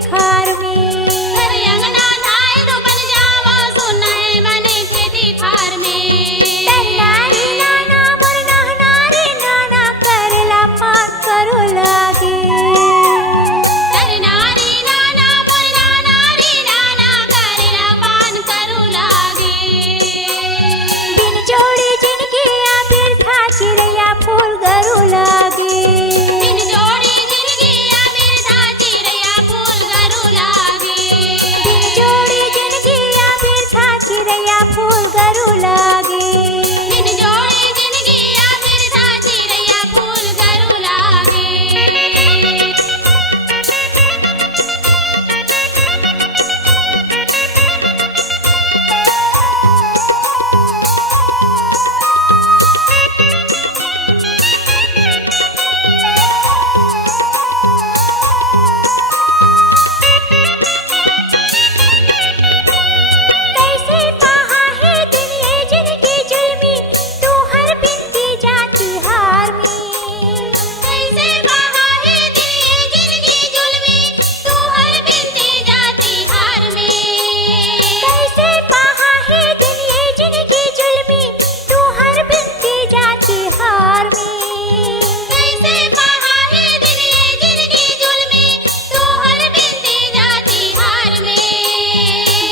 खार में। घर अंगना धाय तो बन जावा सुना है मने खेती थार में। नारी नाना मोर नारी नाना करला पान करो लागे। नारी नाना मोर नारी नाना करला पान करू लागे। बिन जोड़ी जिनकी या फिर था चिड़ैया फूल गरू लागे। बिन जोड़ी जिनकी या फिर था चिड़ैया फूल गरू लागे। बिन जोड़ी जिनकी या फिर था चिड़ैया फूल गरू लागे। बिन जोड़ी जिनकी या फिर था चिड़ैया फूल गरू लागे। कैसे पाहा है दुनिया जिनकी जुल्मी तू हर बिनती जाती हार में। कैसे कहा है दिए जिनकी जुल्मी तू हर बिनती जाती हार में। कैसे पाहा है दुनिया जिनकी जुल्मी तू हर बिनती जाती हार में। कैसे कहा है दिए जिनकी जुल्मी तू हर बिनती जाती हार में।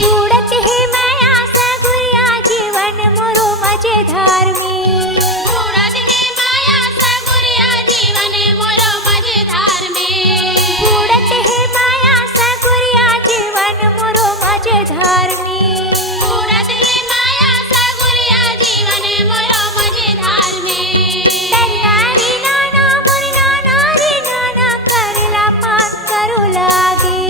बूढ़त है माया सगुरिया जीवन मोरो मजेदार में। बूढ़त है माया सगुरिया जीवन मोरो मजेदार में। बूढ़त है माया सगुरिया जीवन मोरो मजेदार में। बूढ़त है माया सगुरिया जीवन मोरो मजेदार में। नारी नाना मोर नारी नाना करला पान करू लागे।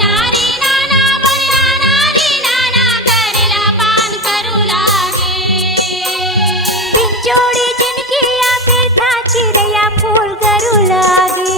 नारी नाना मोर नारी नाना करला पान करू लागे। बिन जोड़ी जिनकी या फिर था चिड़ैया फूल गरू लागे।